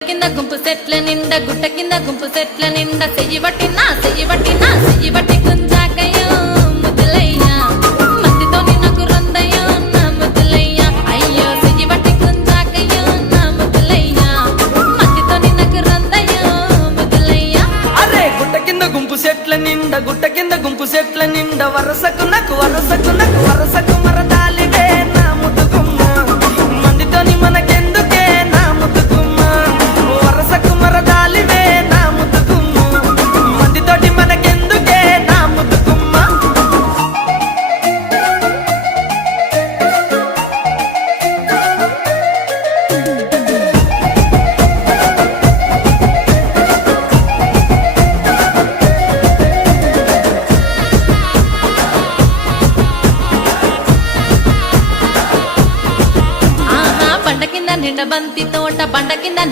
కింద గుంపు సెట్ల నిండా గుట్ట కింద గుంపు సెట్ల నిండా చెయ్యి బట్టి గుంజాకయ్యో ముద్దులయ్యా మందితో నాకు రొందయ్యో నా ముద్దులయ్యా అయ్యో చెయ్యి బట్టి గుంజాకయ్యో నా ముద్దులయ్యా మందితో నాకు రొందయ్యో ముద్దులయ్యా. అరే గుట్ట కింద గుంపు సెట్ల నిండా వరసకు మరదాలివే నా ముద్దుగుమ్మ మందితోని మనకెందుకే నా ముద్దుగుమ్మ వరసకు మరదాలివే నా ముద్దుగుమ్మ మందితోటి మనకెందుకే నా ముద్దుగుమ్మ. బండ కింద నిండ బంతి తోట బండ కింద